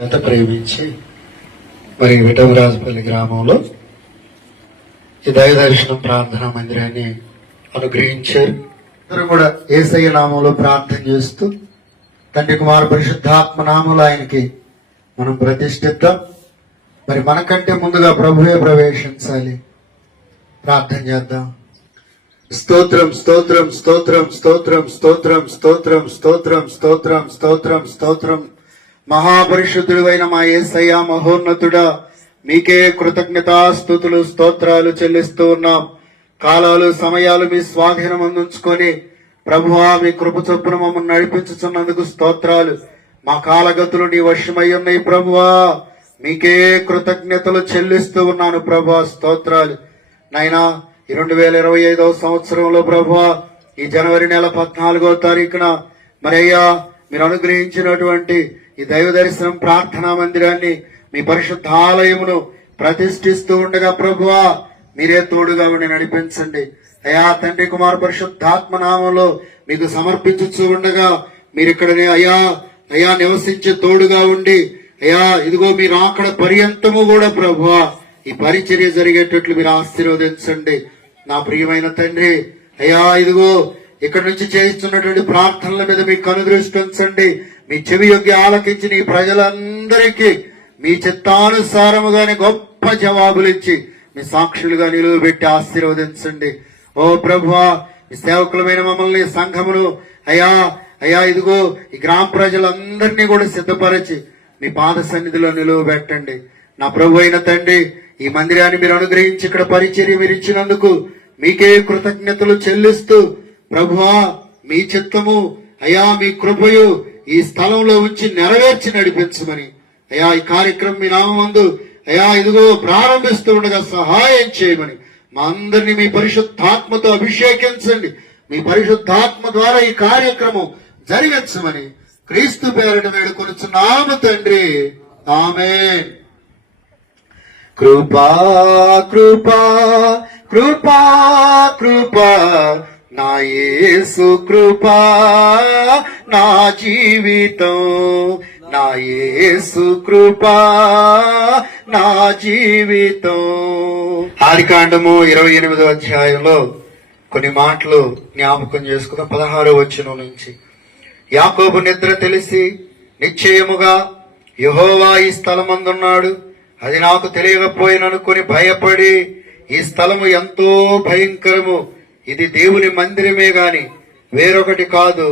గత ప్రేమించి మరి విటమరాజపల్లి గ్రామంలో ఈ దైవ దర్శనం ప్రార్థనా మందిరాన్ని అనుగ్రహించారు. అందరూ కూడా యేసయ్య నామంలో ప్రార్థన చేస్తూ తండ్రి కుమార పరిశుద్ధాత్మ నామంలో ఆయనకి మనం ప్రతిష్ఠిద్దాం. మరి మనకంటే ముందుగా ప్రభువే ప్రవేశించాలి. ప్రార్థన చేద్దాం. స్తోత్రం స్తోత్రం స్తోత్రం స్తోత్రం స్తోత్రం స్తోత్రం స్తోత్రం స్తోత్రం స్తోత్రం స్తోత్రం. మహాపరిశుద్ధుడైన మా యేసయ్య మహోన్నతుడా, మీకే కృతజ్ఞతాస్తుతులు స్తోత్రాలు చెల్లిస్తూ ఉన్నాం. కాలాలు సమయాలు మీ స్వాధీనం అందించుకొని ప్రభువా మీ కృప చొప్పున మమ్మల్ని నడిపించుతున్నందుకు స్తోత్రాలు. మా కాలగతులు నీ వశమై ఉన్నాయి ప్రభువా, మీకే కృతజ్ఞతలు చెల్లిస్తూ ఉన్నాను ప్రభువా, స్తోత్రాలు. నైనా ఈ 2025 సంవత్సరంలో ప్రభువా ఈ జనవరి నెల 14వ తారీఖున మరి అయ్యా మీరు అనుగ్రహించినటువంటి ఈ దైవ దర్శనం ప్రార్థనా మందిరాన్ని మీ పరిశుద్ధాలయమును ప్రతిష్ఠిస్తూ ఉండగా ప్రభువా మీరే తోడుగా ఉండి నడిపించండి అయ్యా. తండ్రి కుమార పరిశుద్ధాత్మ నామంలో మీకు సమర్పించుతూ ఉండగా మీరు ఇక్కడనే అయ్యా అయ్యా నివసించి తోడుగా ఉండి అయ్యా ఇదిగో మీరు అక్కడ పర్యంతము కూడా ప్రభువా ఈ పరిచర్య జరిగేటట్లు మీరు ఆశీర్వదించండి. నా ప్రియమైన తండ్రి అయ్యా ఇదిగో ఇక్కడ నుంచి చేయిస్తున్నటువంటి ప్రార్థనల మీద మీ కనుదృష్టి ఉంచండి. మీ చెవి యొగ్గి ఆలకించి నీ ప్రజలందరికీ మీ చిత్తానుసారముగానే గొప్ప జవాబులు ఇచ్చి మీ సాక్షులుగా నిలువబెట్టి ఆశీర్వదించండి. ఓ ప్రభువా ఈ సేవకులమైన మమ్మల్ని సంఘమును అయ్యా అయ్యా ఇదిగో ఈ గ్రామ ప్రజలందరినీ కూడా సిద్ధపరిచి మీ పాద సన్నిధిలో నిలువబెట్టండి. నా ప్రభు అయిన తండ్రి ఈ మందిరాన్ని మీరు అనుగ్రహించి ఇక్కడ పరిచర్య మీరు ఇచ్చినందుకు మీకే కృతజ్ఞతలు చెల్లిస్తూ ప్రభువా మీ చిత్తము అయ్యా మీ కృపయు ఈ స్థలంలో ఉంచి నెరవేర్చి నడిపించమని అయ్యా ఈ కార్యక్రమం మీ నామందు అయ్యా ఇదిగో ప్రారంభిస్తూ ఉండగా సహాయం చేయమని మా అందరినీ మీ పరిశుద్ధాత్మతో అభిషేకించండి. మీ పరిశుద్ధాత్మ ద్వారా ఈ కార్యక్రమం జరిగించమని క్రీస్తు పేరిట వేడుకొనుచున్నాము తండ్రి, ఆమేన్. కృపా కృపా కృపా కృపా నా యేసు కృపా నా జీవితం, నా యేసు కృపా నా జీవితం. ఆదికాండము 28వ అధ్యాయంలో కొన్ని మాటలు జ్ఞాపకం చేసుకున్న 16వ వచనం నుంచి. యాకోబు నిద్ర తెలిసి నిశ్చయముగా యెహోవా ఈ స్థలమందున్నాడు, అది నాకు తెలియకపోయిననుకొని భయపడి ఈ స్థలము ఎంతో భయంకరము, ఇది దేవుని మందిరమే గాని వేరొకటి కాదు,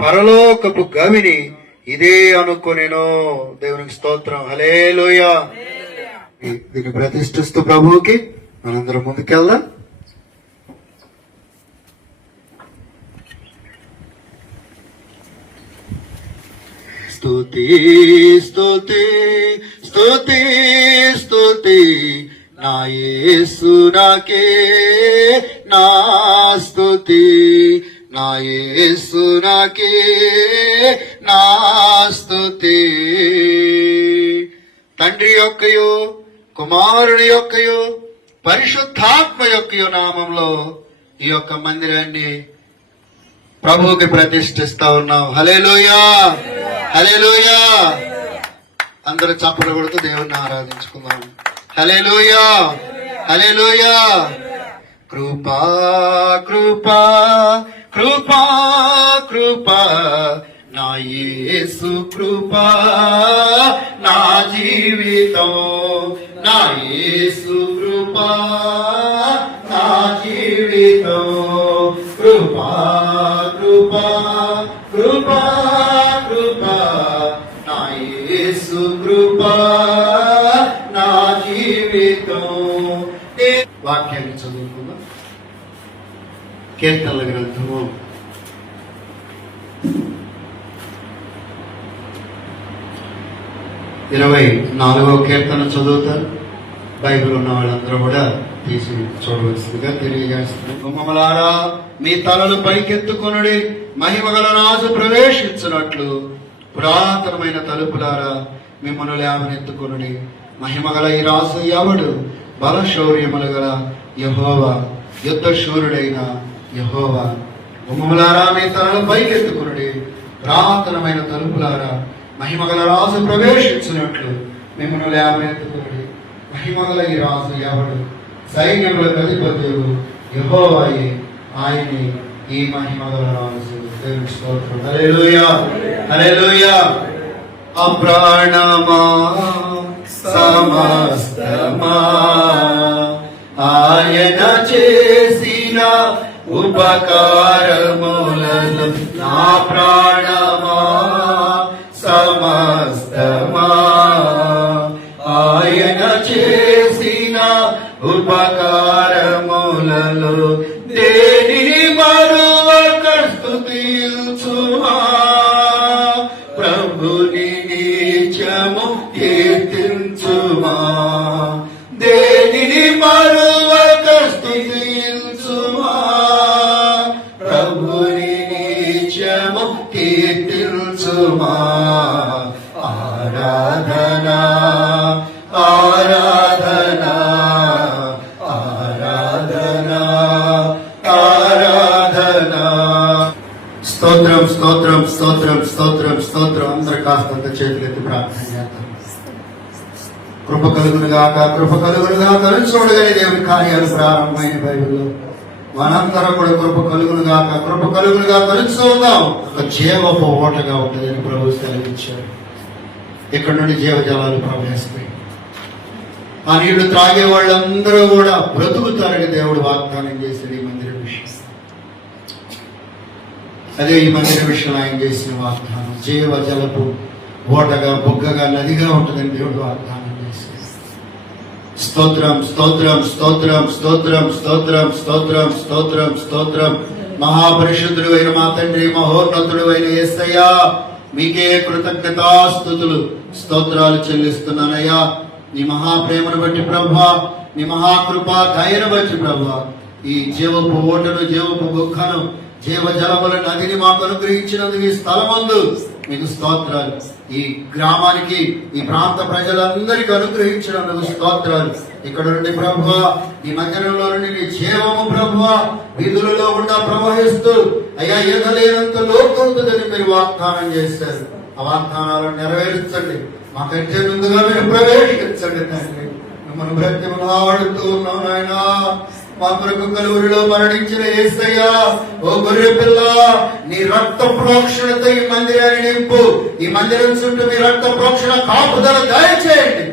పరలోకపు గవిని ఇదే అనుకొనెను. దేవునికి స్తోత్రం, హల్లెలూయా. దీన్ని ప్రతిష్ఠిస్తూ ప్రభువుకి మనందరం ముందుకెళ్దాం. స్తుతి స్తుతి స్తుతి స్తుతి నా యేసు నాకే నా స్తుతి, నా యేసు నాకే నా స్తుతి. తండ్రి యొక్కయు కుమారుని యొక్కయు పరిశుద్ధాత్మ యొక్కయు నామంలో ఈ యొక్క మందిరాన్ని ప్రభువుకి ప్రతిష్ఠిస్తా ఉన్నాం. హల్లెలూయా హల్లెలూయా. అందరూ చప్పట్లు కొడుతూ దేవుణ్ణి ఆరాధించుకుందాం. హల్లెలూయా హల్లెలూయా. కృపా కృపా కృపా కృపా నా యేసు కృపా నా జీవితం, నా యేసు కృపా నా జీవితం. కృపా కృపా కృపా కృపా నా యేసు కృపా నా జీవితం. వాక్యాన్ని చదువుకుందాం. కీర్తనల గ్రంథము 24వ కీర్తన చదువుతారు. బైబిల్ ఉన్న వాళ్ళందరూ కూడా తీసి చూడవలసిందిగా తెలియజేస్తున్నారు. గుమ్మములారా మీ తలలు పైకెత్తుకొనుడి, మహిమగల రాజు ప్రవేశించినట్లు పురాతనమైన తలుపులారా మిమ్మల్ని లేవనెత్తుకొనుడి. మహిమగల ఈ రాజు ఎవడు? బలశౌర్యములు గల యెహోవా, యుద్ధ శూరుడైన యెహోవా. గుమ్మములారా మీ తలలు పైకెత్తుకొనుడి, పురాతనమైన తలుపులారా మహిమగల రాజు ప్రవేశించినట్లు మిమ్మల్ని లేవనెత్తుకుని మహిమగల ఈ రాజు ఎవడు? సైన్యములకు అధిపతులు యెహోవాయే, ఆయనే ఈ మహిమగల రాజు. దేవుని స్తోత్రం. హల్లెలూయా, హల్లెలూయా. అప్రాణమా సమస్తమా ఆయన చేసిన ఉపకారములను, నా ప్రాణమా సమస్తమా ఆయన చేసిన ఉపకారములలో దేనిని మరువక స్తుతించుమా. ప్రభుని నిత్యము కీర్తించుమా. దేనిని మరువక స్తుతించుమా. ప్రభుని నిత్యము కీర్తించుమా. ఆరాధనా ఆరాధనా ఆరాధనా ఆరాధనా. స్తోత్రం స్తోత్రం స్తోత్రం స్తోత్రం స్తోత్రం. అందరు కాస్తంత చేతులెత్తి ప్రార్థన చేద్దాం. కృప కలుగునుగాక, కృప కలుగునుగాక. చూడగలిగే దేవుని కార్యాలు ప్రారంభమైన బైబిల్లో మనందరం కూడా కృప కలుగునుగాక, కృప కలుగునుగాక. చూద్దాం. ఒక జీవపు ఓటగా ఉంటుందని ప్రభు సెలవిచ్చారు. ఇక్కడ నుండి జీవజలాలు ప్రవహిస్తాయి. ఆ నీళ్లు త్రాగే వాళ్ళందరూ కూడా బ్రతుకుతారని దేవుడు వాగ్దానం చేశాడు. ఈ మందిర విషయం అదే, ఈ మందిర విషయం ఆయన చేసిన వాగ్దానం. జీవ జలపు ఓటగా, బుగ్గగా, నదిగా ఉంటుందని దేవుడు వాగ్దానం చేశాడు. స్తోత్రం స్తోత్రం స్తోత్రం స్తోత్రం స్తోత్రం స్తోత్రం స్తోత్రం స్తోత్రం. మహాపరిశుద్ధుడు అయిన మా తండ్రి, మహోన్నతుడు అయిన యేసయ్యా, మీకే కృతజ్ఞతాస్తుతులు స్తోత్రాలు చెల్లిస్తున్నానయ్యా. నీ మహాప్రేమను బట్టి ప్రభువా, నీ మహాకృప దయను బట్టి ప్రభువా, ఈ జీవపు ఓటను, జీవపు బుక్కను, జీవ జలముల నదిని మాకు అనుగ్రహించినందుకు ఈ స్థలమందు మీకు స్తోత్రాలు. ఈ గ్రామానికి, ఈ ప్రాంత ప్రజలందరికీ అనుగ్రహించినందుకు స్తోత్రాలు. ఇక్కడ నుండి ప్రభువా, ఈ మందిరంలో నుండి నీ జీవము ప్రభువా వీధులలో గుండా ప్రవహిస్తూ అయ్యా ఎగలేనంత లోతవుతుందని మీరు వాగ్దానం చేశారు. ఆ వాగ్దానాలను నెరవేర్చండి. మాకంటే ముందుగా మీరు ప్రవేశించండి తండ్రి. మిమ్మల్ని బ్రతిమలాడుతూ ఉన్నాం నాయనా. మా కొరకు కలువరిలో మరణించిన యేసయ్యా, ఓ గొర్రె పిల్ల, నీ రక్త ప్రోక్షణతో ఈ మందిరాన్ని నింపు. ఈ మందిరం చుట్టూ మీ రక్త ప్రోక్షణ కాపుదల దయచేయండి.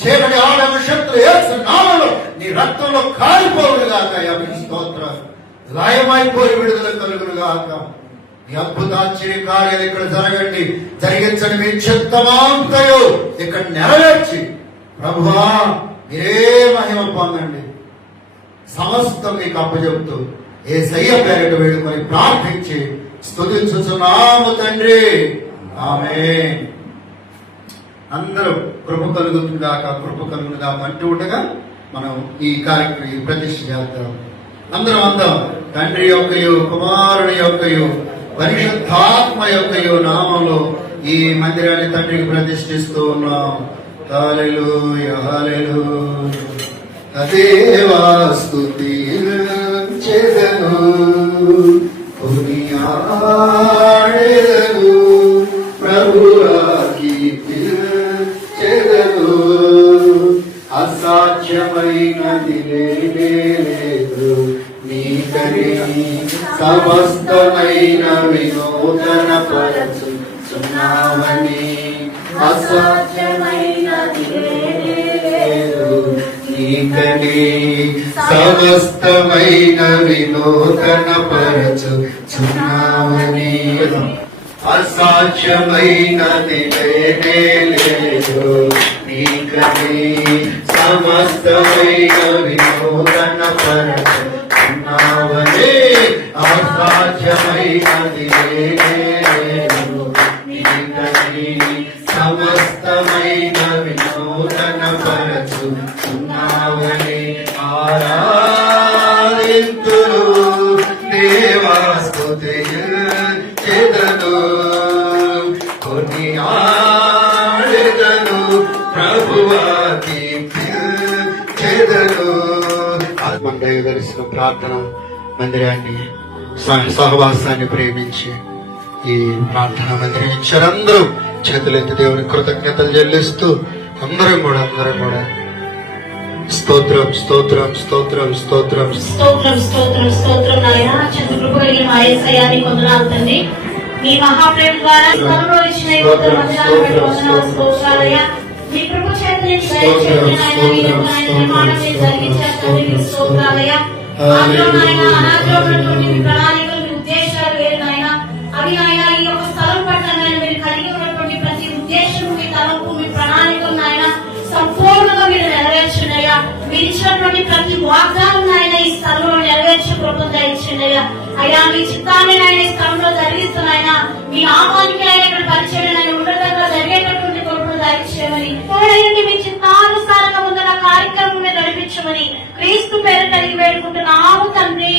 చీకటి ఆడమ శక్తులు యేసు నామములో నీ రక్తంలో కాలిపోవునుగాక. స్తోత్రాలు. లయమైపోయి విడుదల కలుగునుగాక. ఈ అద్భుతాశ్చర్య కార్యాలు ఇక్కడ జరగండి. జరిగించని మీ చిత్తమాంతయో ఇక్కడ నెరవేర్చి ప్రభువా మీరే మహిమ పొందండి. సమస్తం మీకు అప్పచెబుతూ యేసయ్య పేరిట వేడుకొని ప్రార్థించి స్తుతించుచున్నాము తండ్రి. ఆమేన్. అందరూ కృప కలుగుతుందాక, కృప కలుగుతుందాక అంటూ ఉండగా మనం ఈ కార్యక్రమం, ఈ ప్రతిష్ఠ చేద్దాం. అందరం అందాం. తండ్రి యొక్కయు, కుమారుని యొక్కయు, పరిశుద్ధాత్మ యొక్కయు నామంలో ఈ మందిరాన్ని తండ్రికి ప్రతిష్ఠిస్తూ ఉన్నాం. హల్లెలూయా, హల్లెలూయా. దేవా స్తుతించెదను, కొనియాడెదను, ప్రభువా కీర్తించెదను. అసాధ్యమైనది లేదు నీకని, సమస్తమైన వినూతన పరచుచున్నావని. అసాధ్యమైనది లేదు నీకని, సమస్తమైన వినూతన పరచుచున్నావని. అసాధ్యమైనది లేదు నీకని, సమస్తమైన వినూతన పరచుచున్నావని. అసాధ్యమైనది లేదు నీకని, సమస్తమైన వినూతన పరచుచున్నావని. ఆరాధింతురు దేవా స్తుతించెదను, కొనియాడెదను, ప్రభువా కీర్తించెదను. ఆత్మదైవ దర్శన ప్రార్థన మందిరాన్ని, సహవాసాన్ని ప్రేమించి ఈ ప్రార్థనా మందిరం ఇచ్చారు. అందరూ చేతులెత్తి దేవుని కృతజ్ఞతలు చెల్లిస్తూ అందరం కూడా స్తోత్రం స్తోత్రం స్తోత్రం స్తోత్రం స్తోత్రం స్తోత్రం స్తోత్రం నాయన చంద్రుడు కలిగిన మా యేసయ్యాని కొందనాలు తండ్రి. మీ మహాప్రేమ ద్వారా స్థలంలో ఇచ్చిన ఈ కొత్త వందనాలు బట్టి వందనాలు స్తోత్రాలయ్యా. మీ కృప చేత నేను దయచేసిన నాయన మీరు నాయన నిర్మాణం చేసి జరిగించారు తండ్రి, మీకు స్తోత్రాలయ్యా. ఆదిలో నాయన అనాదిలో ఉన్నటువంటి మీ ప్రణాళికలు మీ ఉద్దేశాలు వేరు నాయన. అవి నాయన ఈ యొక్క స్థలం పట్ల నాయన మీరు కలిగి ఉన్నటువంటి ప్రతి ఉద్దేశం మీ తలంపు మీ ప్రణాళికలు నాయన సంపూర్ణంగా మీరు నెరవేర్చున్నాయా. మీరు ఇచ్చినటువంటి ప్రతి వాగ్దానం నాయన ఈ స్థలంలో నెరవేర్చే కృపను దయచేయండియా. అయ్యా మీ చిత్తాన్ని నాయన ఈ స్థలంలో జరిగిస్తున్నాయన మీ ఆహ్వానికి ఆయన ఇక్కడ పరిచయం ఆయన ఉన్నతంగా జరిగేటటువంటి కృపను దయచేయమని ఎవరైనా మీ చిత్తానుసారంగా ముందున్న కార్యక్రమం నడిపించమని క్రీస్తు పేరు కలిగి వేడుకుంటున్నాము తండ్రి.